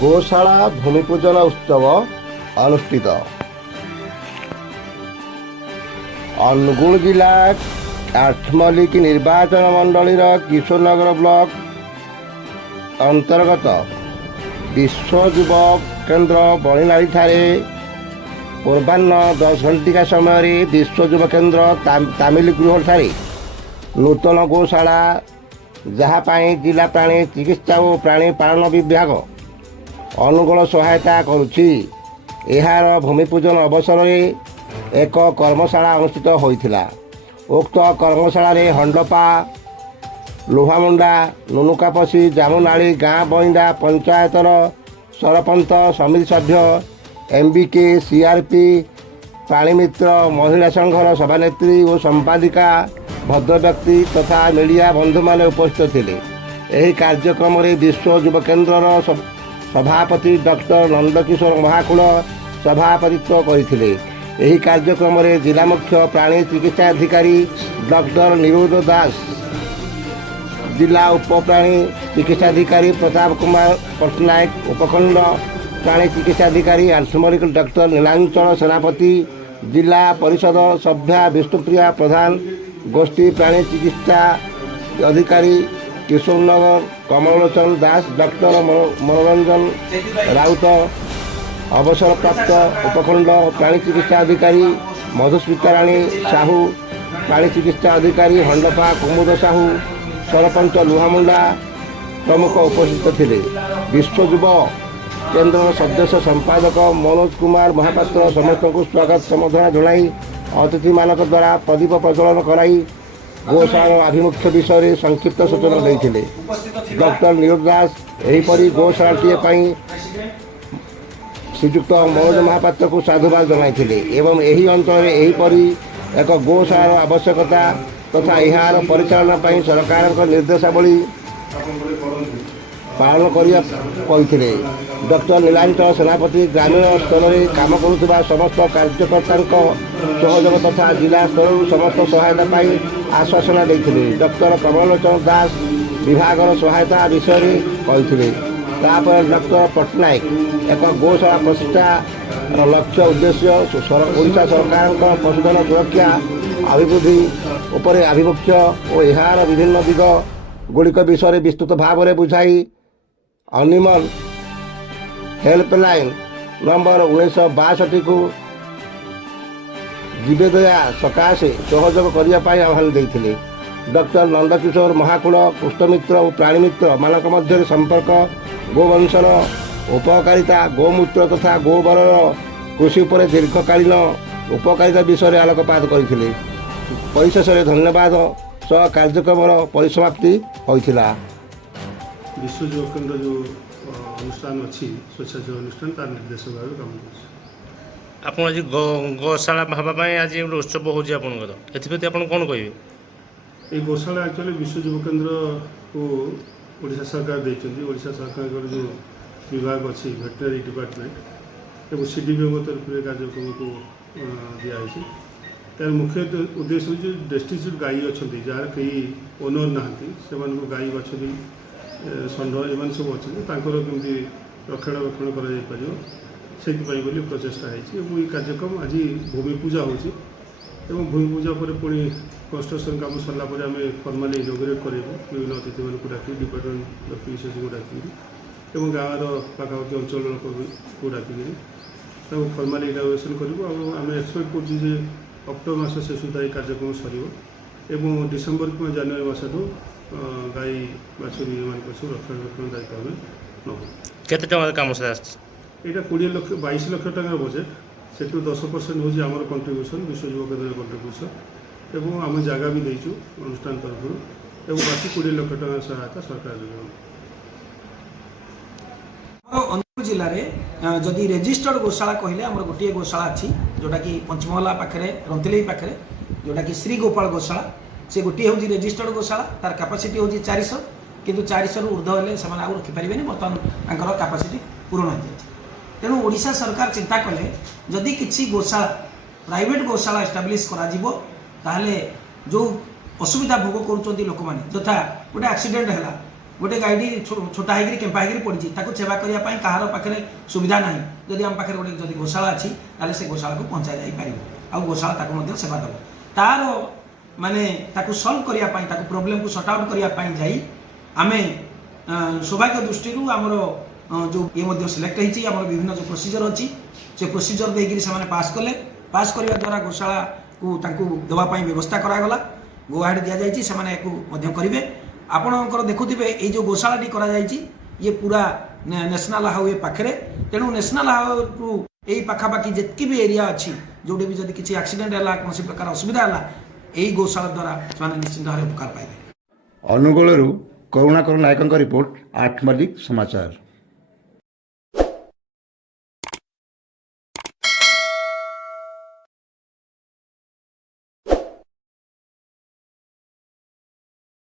ଗୋଶାଳା ଭୂମିପୂଜନ ଉତ୍ସବ ଅନୁଷ୍ଠିତ। ଅନୁଗୁଳ ଜିଲ୍ଲା କାଠମଲ୍ଲିକ ନିର୍ବାଚନ ମଣ୍ଡଳୀର କିଶୋରନଗର ବ୍ଲକ ଅନ୍ତର୍ଗତ ବିଶ୍ୱ ଯୁବ କେନ୍ଦ୍ର ବଣିନାଳିଠାରେ ପୂର୍ବାହ୍ନ 10 ଘଣ୍ଟିକା ସମୟରେ ବିଶ୍ୱ ଯୁବ କେନ୍ଦ୍ର ତାମିଲ ଗୃହଠାରେ ନୂତନ ଗୋଶାଳା ଯାହା ପାଇଁ ଜିଲ୍ଲା ପ୍ରାଣୀ ଚିକିତ୍ସା ଓ ପ୍ରାଣୀ ପାଳନ ବିଭାଗ ଅନୁଗୁଳ ସହାୟତା କରୁଛି। ଏହାର ଭୂମିପୂଜନ ଅବସରରେ ଏକ କର୍ମଶାଳା ଅନୁଷ୍ଠିତ ହୋଇଥିଲା। ଉକ୍ତ କର୍ମଶାଳାରେ ହଣ୍ଡପା, ଲୁହାମୁଣ୍ଡା, ନୁନୁକାପସି, ଜାମୁନାଳି ଗାଁ ବଇନ୍ଦା ପଞ୍ଚାୟତର ସରପଞ୍ଚ, ସମିତି ସଭ୍ୟ, MBK, CRP, ପ୍ରାଣୀମିତ୍ର, ମହିଳା ସଂଘର ସଭାନେତ୍ରୀ ଓ ସମ୍ପାଦିକା, ଭଦ୍ରବ୍ୟକ୍ତି ତଥା ମିଡ଼ିଆ ବନ୍ଧୁମାନେ ଉପସ୍ଥିତ ଥିଲେ। ଏହି କାର୍ଯ୍ୟକ୍ରମରେ ବିଶ୍ୱ ଯୁବ କେନ୍ଦ୍ରର ସଭାପତି ଡକ୍ଟର ନନ୍ଦକିଶୋର ମହାକୁଳ ସଭାପତିତ୍ୱ କରିଥିଲେ। ଏହି କାର୍ଯ୍ୟକ୍ରମରେ ଜିଲ୍ଲା ମୁଖ୍ୟ ପ୍ରାଣୀ ଚିକିତ୍ସାଧିକାରୀ ଡକ୍ଟର ନିରୋଧ ଦାସ, ଜିଲ୍ଲା ଉପପ୍ରାଣୀ ଚିକିତ୍ସାଧିକାରୀ ପ୍ରତାପ କୁମାର ପଟ୍ଟନାୟକ, ଉପଖଣ୍ଡ ପ୍ରାଣୀ ଚିକିତ୍ସାଧିକାରୀ ଆଂଶୁମରିକ ଡକ୍ଟର ନୀଳାଞ୍ଚଳ ସେନାପତି, ଜିଲ୍ଲା ପରିଷଦ ସଭ୍ୟା ବିଷ୍ଣୁପ୍ରିୟା ପ୍ରଧାନ, ଗୋଷ୍ଠୀ ପ୍ରାଣୀ ଚିକିତ୍ସା ଅଧିକାରୀ କିଶୋରନଗର କମଳଲୋଚନ ଦାସ, ଡକ୍ଟର ମନୋରଞ୍ଜନ ରାଉତ, ଅବସରପ୍ରାପ୍ତ ଉପଖଣ୍ଡ ପ୍ରାଣୀ ଚିକିତ୍ସା ଅଧିକାରୀ ମଧୁସ୍ମିତାରାଣୀ ସାହୁ, ପ୍ରାଣୀ ଚିକିତ୍ସା ଅଧିକାରୀ ହଣ୍ଡପା କୁମୁଦ ସାହୁ, ସରପଞ୍ଚ ଲୁହାମୁଣ୍ଡା ପ୍ରମୁଖ ଉପସ୍ଥିତ ଥିଲେ। ବିଶ୍ୱ ଯୁବ କେନ୍ଦ୍ରର ସଦସ୍ୟ ସମ୍ପାଦକ ମନୋଜ କୁମାର ମହାପାତ୍ର ସମସ୍ତଙ୍କୁ ସ୍ୱାଗତ ସମ୍ବର୍ଦ୍ଧନା ଜଣାଇ ଅତିଥିମାନଙ୍କ ଦ୍ୱାରା ପ୍ରଦୀପ ପ୍ରଜ୍ୱଳନ କରାଇ ଗୋଶାଳାର ଆଭିମୁଖ୍ୟ ବିଷୟରେ ସଂକ୍ଷିପ୍ତ ସୂଚନା ଦେଇଥିଲେ। ଡକ୍ଟର ନିରୋଧ ଦାସ ଏହିପରି ଗୋଶାଳାଟିଏ ପାଇଁ ଶ୍ରୀଯୁକ୍ତ ମନୋଜ ମହାପାତ୍ରକୁ ସାଧୁବାଦ ଜଣାଇଥିଲେ ଏବଂ ଏହି ଅଞ୍ଚଳରେ ଏହିପରି ଏକ ଗୋଶାଳାର ଆବଶ୍ୟକତା ତଥା ଏହାର ପରିଚାଳନା ପାଇଁ ସରକାରଙ୍କ ନିର୍ଦ୍ଦେଶାବଳୀ ପାଳନ କରିବା କହିଥିଲେ। ଡକ୍ଟର ନୀଳାଞ୍ଚଳ ସେନାପତି ଗ୍ରାମୀଣ ସ୍ତରରେ କାମ କରୁଥିବା ସମସ୍ତ କାର୍ଯ୍ୟକର୍ତ୍ତାଙ୍କ ସହଯୋଗ ତଥା ଜିଲ୍ଲା ସ୍ତରରୁ ସମସ୍ତ ସହାୟତା ପାଇଁ ଆଶ୍ୱାସନା ଦେଇଥିଲେ। ଡକ୍ଟର କମଳଲୋଚନ ଦାସ ବିଭାଗର ସହାୟତା ବିଷୟରେ କହିଥିଲେ। ତାପରେ ଡକ୍ଟର ପଟ୍ଟନାୟକ ଏକ ଗୋଶାଳା ପ୍ରତିଷ୍ଠାର ଲକ୍ଷ୍ୟ ଉଦ୍ଦେଶ୍ୟ ଓଡ଼ିଶା ସରକାରଙ୍କ ପଶୁଧନ ସୁରକ୍ଷା ଅଭିବୃଦ୍ଧି ଉପରେ ଆଭିମୁଖ୍ୟ ଓ ଏହାର ବିଭିନ୍ନ ଦିଗ ଗୁଡ଼ିକ ବିଷୟରେ ବିସ୍ତୃତ ଭାବରେ ବୁଝାଇ ଅନିମଲ ହେଲ୍ପଲାଇନ୍ ନମ୍ବର 1962କୁ ଜୀବଦୟା ସକାଶେ ସହଯୋଗ କରିବା ପାଇଁ ଆହ୍ୱାନ ଦେଇଥିଲେ। ଡକ୍ଟର ନନ୍ଦକିଶୋର ମହାକୁଳ କୃଷ୍ଣମିତ୍ର ଓ ପ୍ରାଣୀମିତ୍ର ମାନଙ୍କ ମଧ୍ୟରେ ସମ୍ପର୍କ, ଗୋବଂଶର ଉପକାରିତା, ଗୋମୂତ୍ର ତଥା ଗୋବରର କୃଷି ଉପରେ ଦୀର୍ଘକାଳୀନ ଉପକାରିତା ବିଷୟରେ ଆଲୋକପାତ କରିଥିଲେ। ପରିଶେଷରେ ଧନ୍ୟବାଦ ସହ କାର୍ଯ୍ୟକ୍ରମର ପରିସମାପ୍ତି ହୋଇଥିଲା। विश्व युव केन्द्र जो अनुष्ठान अच्छी स्वेच्छासेवी अनुष्ठान तार निर्देशक भाव काम कर ଆପଣ ଆଜି ଗୋଶାଳା ହେବା ପାଇଁ ଆଜି ଗୋଟେ ଉତ୍ସବ ହେଉଛି ଆପଣଙ୍କର, ଏଥିପ୍ରତି ଆପଣ କ'ଣ କହିବେ? ये गोशाला एक्चुअली विश्व युव केन्द्र को ओडिशा सरकार देइछन्ती। ओडिशा सरकार जो विभाग अच्छी वेटनरी डिपार्टमेंट एवं CDPO तरफ कार्यक्रम को दिखाई तार मुख्य उद्देश्य हूँ डेस्टिट्यूट गाई अच्छा जार कई ओनर नहांती से गाई बाछुरी षंढ एम सब अच्छा केमती रक्षणाबेक्षण कर प्रचेषा है। कार्यक्रम आज भूमि पूजा हो भूमि पूजा पर पुणी कंस्ट्रक्शन काम सरला आम फर्माली इनोग्रेट कर विभिन्न अतिथि मानक डाक डिपार्टमेंट विशेष को डाक गाँव पाखापाखि अंचल लोक को डाक फर्माली इनोग्रेशन करें एक्सपेक्ट कर अक्टोबर मास से सुधा ये कार्यक्रम सर डिसेम्बर कि जानुरी मस गाई बाछुरी मान रक्षणाबेक्षण दायित्व आम नब। केते टଙ୍କା काम से यहाँ 22 लक्ष टकर बजेट से 10% हूँ आम कंट्रीब्यूशन विश्व युव केन्द्र कंट्रीब्यूशन एवं आम जगह भी देचु अनुष्ठान तरफ एवं बाकी 20 लक्ष टकर सहायता सरकार देव। अनुगुल जिले में जदि रेजिस्टर्ड गोशाला कहले आम गोटे गोशाला अच्छी जोटा कि पंचमहला पाखे रंतिलई पाखे जोटा कि श्री गोपाल गोशाला से गोटे हूँ रेजिस्टर्ड गोशाला तार कैपेसिटी हूँ 400 किंतु 400 ऊर्ध्व हेल्ले से रखिपारे बर्तमान कैपेसिटी पूरण हो जाए। तेणु ओडिशा सरकार चिंता कले जदि किसी गोशाला प्राइवेट गोशाला एस्टाब्लिश करा जो असुविधा भोग कर लोक मैंने यथा गोटे एक्सीडेंट है गोटे गाईटी छोटा होकर केम्पा होकर पड़ी ताको सेवा करने कहार पाखे सुविधा ना जदि आम पाखे गोटे जब गोशाला अच्छी ताले से गोशाला को पहुँचा जापर आ गोशाला ताको सेवा दब तार माने ताको सल्व करने ताको प्रोब्लेम को सॉर्ट आउट करने जाई आमे सौभाग्य दृष्टि आमर जो ये सिलेक्ट होती आम विभिन्न जो प्रोसीजर अच्छी से प्रोसीजर देकर से पास कले पास करने द्वारा गोशाला को देवाई व्यवस्था करागला गोहाड़ दि जाए से करेंगे आपणकर देखुवे ये जो गोशाला करा ये पूरा नेशनल हाईवे पाखे तेणु नेशनल हाईवे रु यही पाखापाखि जितकी भी एरिया अच्छी जोटे भी जब किसी एक्सीडेंट है कौन प्रकार असुविधा है यही गोशाला द्वारा से निश्चिंत भाव उपकार पाइबे। अनुगुल करुणाकर नायकों रिपोर्ट 8 मल्लिक समाचार।